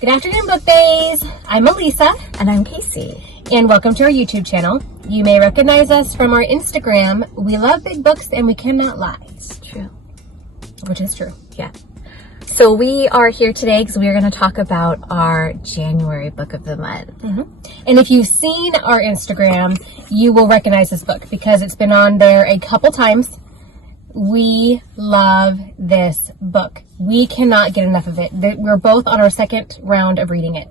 Good afternoon, Book Days. I'm Alyssa. And I'm Casey. And welcome to our YouTube channel. You may recognize us from our Instagram. We love big books and we cannot lie. It's true. Which is true. Yeah. So we are here today because we are going to talk about our January book of the month. And if you've seen our Instagram, you will recognize this book because it's been on there a couple times. We love this book. We cannot get enough of it. We're both on our second round of reading it.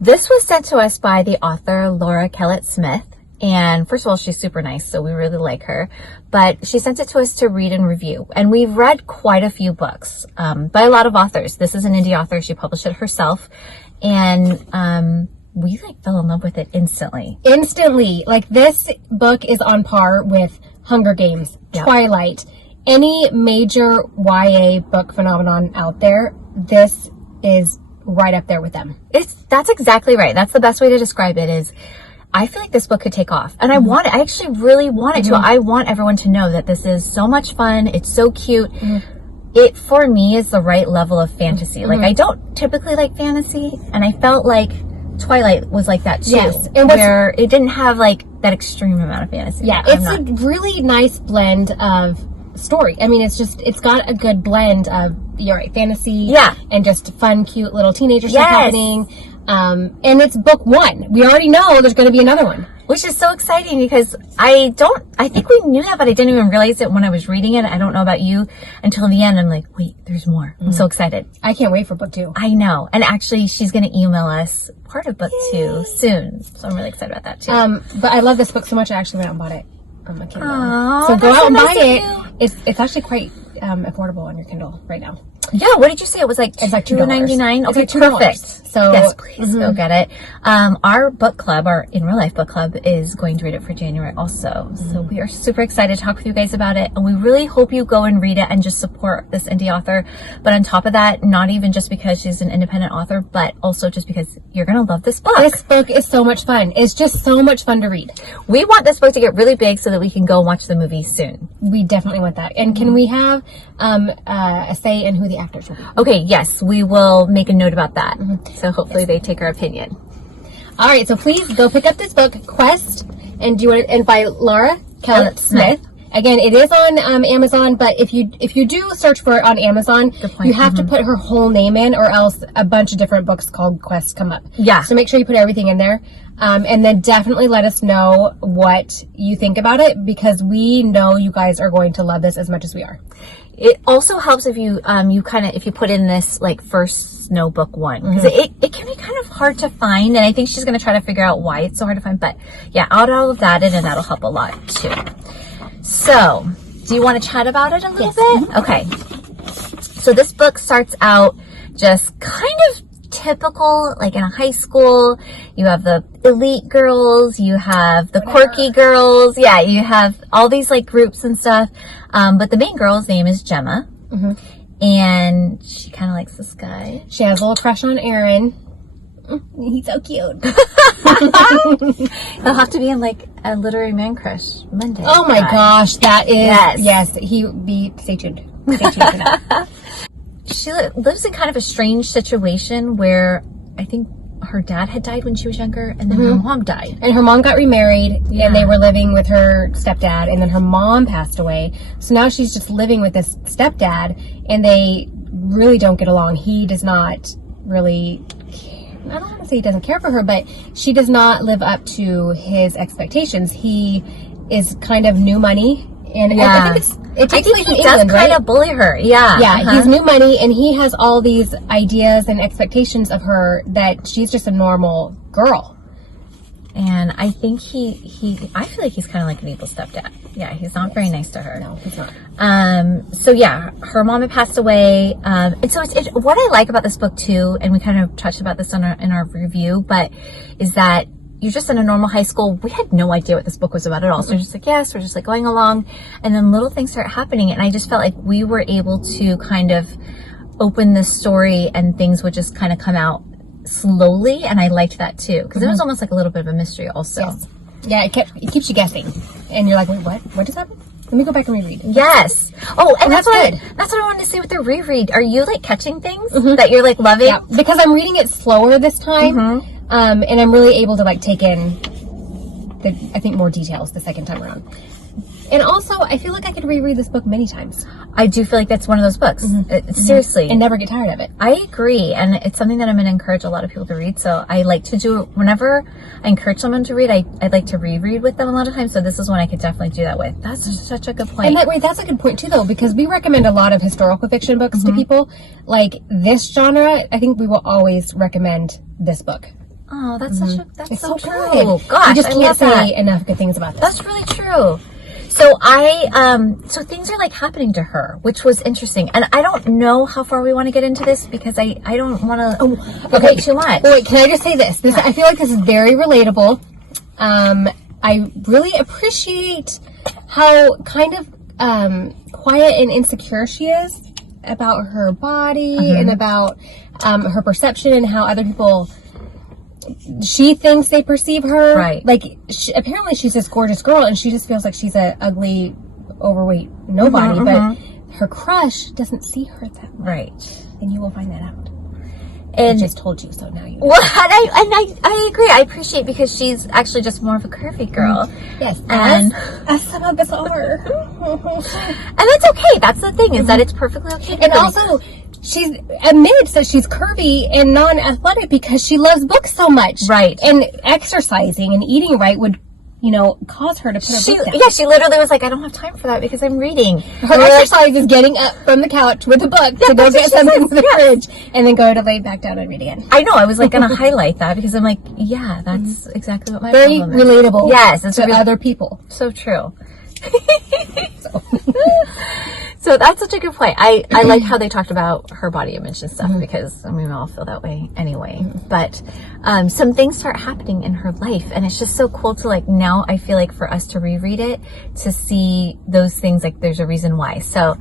This was sent to us by the author Lara Kellett-Smith. And first of all, she's super nice, so we really like her. But she sent it to us to read and review. And we've read quite a few books by a lot of authors. This is an indie author. She published it herself. And we fell in love with it instantly. Instantly. Like, this book is on par with Hunger Games, Twilight, any major YA book phenomenon out there. This is right up there with them. That's exactly right. That's the best way to describe it. Is I feel like this book could take off, and I want it. I actually really want it to. I want everyone to know that this is so much fun. It's so cute. It, for me, is the right level of fantasy. Like, I don't typically like fantasy, and I felt like Twilight was like that too. Yes. And where it didn't have like that extreme amount of fantasy. Yeah, it's a really nice blend of story. I mean, it's got a good blend of, you're right, fantasy, and just fun, cute little teenager stuff happening. And it's book one. We already know there's going to be another one, which is so exciting because I think we knew that, but I didn't even realize it when I was reading it. I don't know about you until the end. I'm like, wait, there's more. I'm so excited. I can't wait for book two. I know. And actually, she's going to email us part of book two soon. So I'm really excited about that too. But I love this book so much, I actually went out and bought it on my Kindle. Aww, so go out and buy it. It's actually quite affordable on your Kindle right now. Yeah, what did you say? It was like $2.99? Okay, it's like $2. Perfect. So yes, please go get it. Our book club, our in real life book club, is going to read it for January also. So we are super excited to talk with you guys about it. And we really hope you go and read it and just support this indie author. But on top of that, not even just because she's an independent author, but also just because you're going to love this book. This book is so much fun. It's just so much fun to read. We want this book to get really big so that we can go and watch the movie soon. We definitely want that. And can we have a say in who the actors will be? Okay, yes, we will make a note about that. So hopefully they take our opinion. All right, so please go pick up this book, Quest, and by Lara Kellett-Smith. Again, it is on Amazon, but if you do search for it on Amazon, you have to put her whole name in, or else a bunch of different books called Quest come up. Yeah. So make sure you put everything in there. And then definitely let us know what you think about it, because we know you guys are going to love this as much as we are. It also helps if you if you put in this like first Snow book one, because it can be kind of hard to find, and I think she's going to try to figure out why it's so hard to find. But yeah, add all of that in, and that'll help a lot too. So, do you want to chat about it a little bit? Okay. So this book starts out just kind of typical, like in a high school. You have the elite girls, you have the quirky girls. Yeah, you have all these like groups and stuff. But the main girl's name is Gemma. And she kind of likes this guy. She has a little crush on Aaron. He's so cute. He'll have to be in like a Literary Man Crush Monday. Oh my gosh, that is, yes, stay tuned. Stay tuned for that. She lives in kind of a strange situation where I think her dad had died when she was younger, and then her mom died. And her mom got remarried, and they were living with her stepdad, and then her mom passed away. So now she's just living with this stepdad, and they really don't get along. He does not really, I don't want to say he doesn't care for her, but she does not live up to his expectations. He is kind of new money. And I think he does kind of bully her. Yeah. He's new money, and he has all these ideas and expectations of her that she's just a normal girl. And I think I feel like he's kind of like an evil stepdad. Yeah, he's not very nice to her. No, he's not. So yeah, her mom had passed away. And so what I like about this book too, and we kind of touched about this in our review, but is that you're just in a normal high school. We had no idea what this book was about at all. So we're just like, yes, we're just like going along. And then little things start happening. And I just felt like we were able to kind of open this story, and things would just kind of come out slowly. And I liked that too, because it was almost like a little bit of a mystery also. Yes. Yeah, it keeps you guessing. And you're like, wait, what? What just happened? Let me go back and reread. Yes. Oh, and that's what good. That's what I wanted to say with the reread. Are you like catching things that you're like loving? Yeah, because I'm reading it slower this time, and I'm really able to like take in I think more details the second time around. And also, I feel like I could reread this book many times. I do feel like that's one of those books. Seriously. And never get tired of it. I agree. And it's something that I'm going to encourage a lot of people to read. So I like to do, whenever I encourage someone to read, I like to reread with them a lot of times. So this is one I could definitely do that with. That's such a good point. And that's a good point too, though, because we recommend a lot of historical fiction books to people. Like this genre, I think we will always recommend this book. Oh, that's that's so true. Good. Gosh, you just can't say enough good things about this. That's really true. So so things are like happening to her, which was interesting. And I don't know how far we want to get into this because I don't want to Okay, too much. Wait, can I just say this? I feel like this is very relatable. I really appreciate how kind of quiet and insecure she is about her body and about her perception and how other people, she thinks they perceive her. Right. Like, apparently she's this gorgeous girl and she just feels like she's a ugly, overweight nobody. But her crush doesn't see her that way. Right. And you will find that out. And I just told you, so now you know. Well, I agree. I appreciate because she's actually just more of a curvy girl. Yes. And as some of us are. and that's okay. That's the thing, is that it's perfectly okay. And also, she admits that she's curvy and non-athletic because she loves books so much. Right. And exercising and eating right would, cause her to put her book down. Yeah, she literally was like, I don't have time for that because I'm reading. Her exercise is getting up from the couch with a book to go get something from the fridge and then go to lay back down and read again. I know. I was like going to highlight that because I'm like, yeah, that's exactly what my Very problem is. relatable. Yes, it's to other people. So true. So that's such a good point. I like how they talked about her body image and stuff because we all feel that way anyway. But some things start happening in her life and it's just so cool to like, now I feel like for us to reread it to see those things, like there's a reason why. So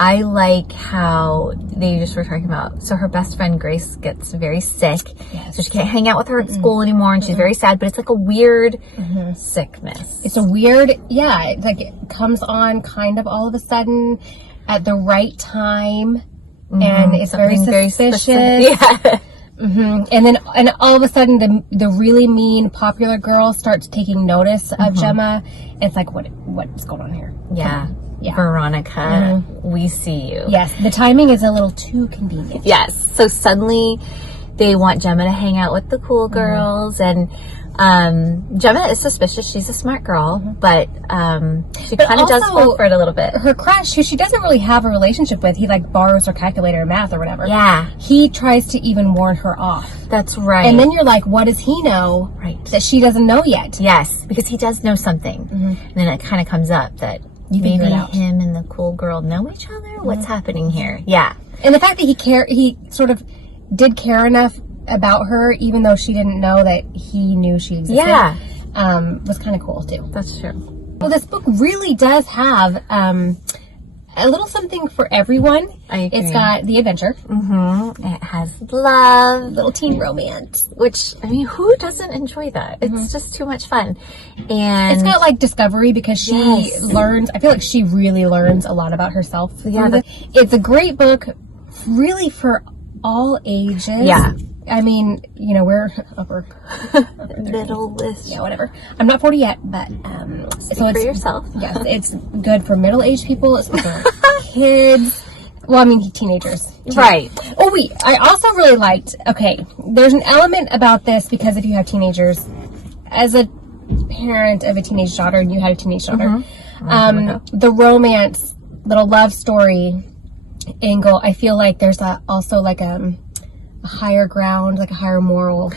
I like how they just were talking about, so her best friend Grace gets very sick. Yes. So she can't hang out with her at school anymore and she's very sad, but it's like a weird sickness. It's a weird, it's like it comes on kind of all of a sudden at the right time and it's very suspicious. Yeah. And all of a sudden the really mean popular girl starts taking notice of Gemma. It's like, what's going on here? Yeah. Yeah. Veronica, we see you. Yes, the timing is a little too convenient. Yes. So suddenly they want Gemma to hang out with the cool girls and Gemma is suspicious. She's a smart girl, but she kind of does fall for it a little bit. Her crush, who she doesn't really have a relationship with, he like borrows her calculator in math or whatever. Yeah. He tries to even warn her off. That's right. And then you're like, what does he know that she doesn't know yet? Yes, because he does know something. And then it kind of comes up that maybe him and the cool girl know each other? What's happening here? Yeah. And the fact that he sort of did care enough about her, even though she didn't know that he knew she existed, was kind of cool too. That's true. Well, this book really does have a little something for everyone. I agree. It's got the adventure. It has love. Little teen romance. Which, I mean, who doesn't enjoy that? It's just too much fun. And it's got like discovery because she learns, I feel like she really learns a lot about herself. Yeah. It's a great book really for all ages. Yeah. I mean, we're upper middle list. Yeah, whatever. I'm not 40 yet, but Speak for yourself. Yes, it's good for middle-aged people. It's good for kids. Well, I mean, teenagers. Right. Oh, wait. I also really liked, there's an element about this because if you have teenagers, as a parent of a teenage daughter and you had a teenage daughter, the romance, little love story angle, I feel like there's also like a higher ground, like a higher moral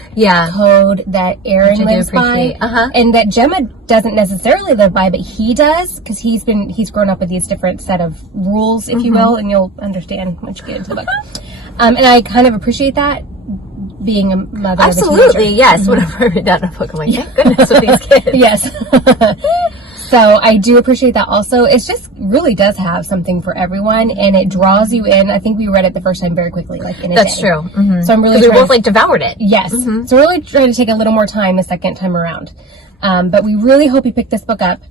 code that Aaron lives by, and that Gemma doesn't necessarily live by, but he does because he's grown up with these different set of rules, if you will, and you'll understand once you get into the book. And I kind of appreciate that, being a mother. Absolutely, yes. Whenever I read that in a book, I'm like, thank goodness with these kids. Yes. So I do appreciate that also. It just really does have something for everyone and it draws you in. I think we read it the first time very quickly, like in a day. That's true. So I'm really we both like devoured it. Yes. So we're really trying to take a little more time the second time around. But we really hope you pick this book up.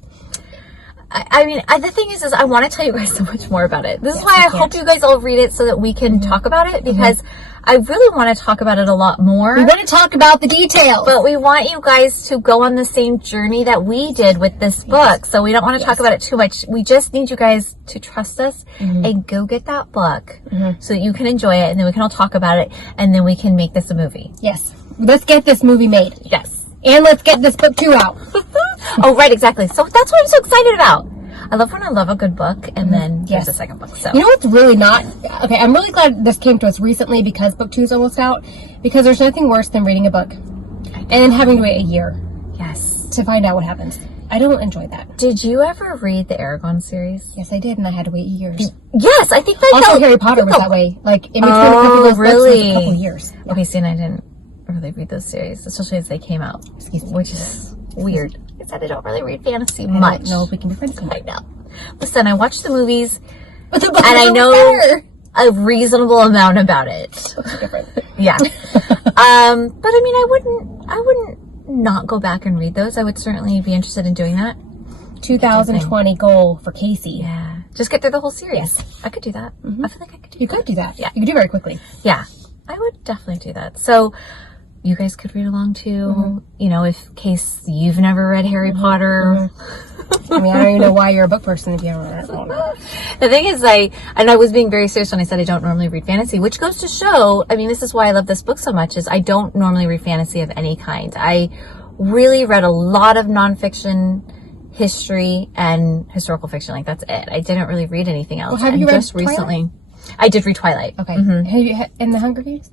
I mean, the thing is I want to tell you guys so much more about it. This is Yes, why I hope you guys all read it so that we can talk about it, because I really want to talk about it a lot more. We want to talk about the details. But we want you guys to go on the same journey that we did with this book. So we don't want to talk about it too much. We just need you guys to trust us and go get that book so that you can enjoy it, and then we can all talk about it, and then we can make this a movie. Yes. Let's get this movie made. Yes. And let's get this book 2 out. Oh, right, exactly. So that's what I'm so excited about. I love when I love a good book, and then there's a second book. So you know what's really not... Okay, I'm really glad this came to us recently because book 2 is almost out, because there's nothing worse than reading a book and then having to wait a year to find out what happens. I don't enjoy that. Did you ever read the Aragon series? Yes, I did, and I had to wait years. Yes, I think that also Harry Potter was that way. Like, in between a couple of those books, it was a couple of years. Yeah. Okay, see, and I didn't really read those series, especially as they came out. Excuse me. Which is weird. I said I don't really read fantasy much. I don't know if we can be friends anymore. I know. Listen, I watch the movies, but the book and I know better. a reasonable amount about it. So different. Yeah. But I mean, I wouldn't not go back and read those. I would certainly be interested in doing that. 2020 goal for Casey. Yeah. Just get through the whole series. Yes. I could do that. I feel like I could do that. You could do that. Yeah. You could do very quickly. Yeah. I would definitely do that. So you guys could read along too. You know, in case you've never read Harry Potter. I mean, I don't even know why you're a book person if you haven't read it. The thing is, I was being very serious when I said I don't normally read fantasy, which goes to show, I mean, this is why I love this book so much, is I don't normally read fantasy of any kind. I really read a lot of nonfiction, history, and historical fiction. Like, that's it. I didn't really read anything else. Well, have you read just Twilight? recently, I did read Twilight. Okay. Have you in the Hunger Games?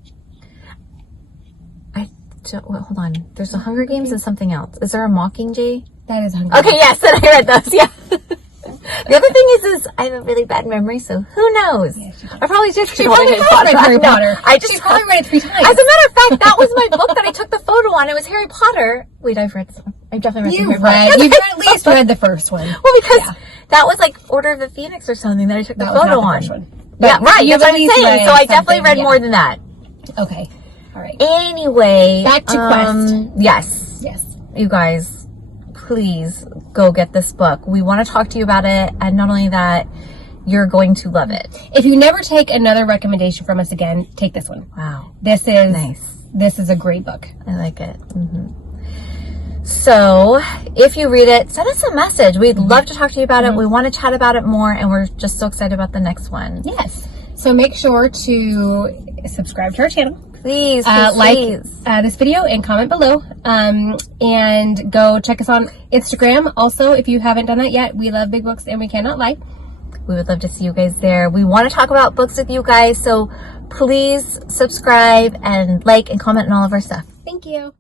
Well, hold on. There's a Hunger Games and something else. Is there a Mockingjay? That is Hunger Okay, Games. yes, and I read those, yeah. The other thing is I have a really bad memory, so who knows? Yeah, I probably just She probably has read Harry Potter. She's probably read it 3 times. As a matter of fact, that was my book that I took the photo on. It was Harry Potter. Wait, I've read some. I've definitely read some Harry Potter. You've at least read the first one. Well, because that was like Order of the Phoenix or something that I took the photo on. First one. Yeah, right. That's what I'm saying. So I definitely read more than that. Okay. All right. Anyway. Back to Quest. Yes. Yes. You guys, please go get this book. We want to talk to you about it. And not only that, you're going to love it. If you never take another recommendation from us again, take this one. Wow. This is nice. This is a great book. I like it. So if you read it, send us a message. We'd love to talk to you about it. We want to chat about it more, and we're just so excited about the next one. Yes. So make sure to subscribe to our channel. Please, like this video and comment below. And go check us on Instagram. Also, if you haven't done that yet, we love big books and we cannot lie. We would love to see you guys there. We want to talk about books with you guys, so please subscribe and like and comment on all of our stuff. Thank you.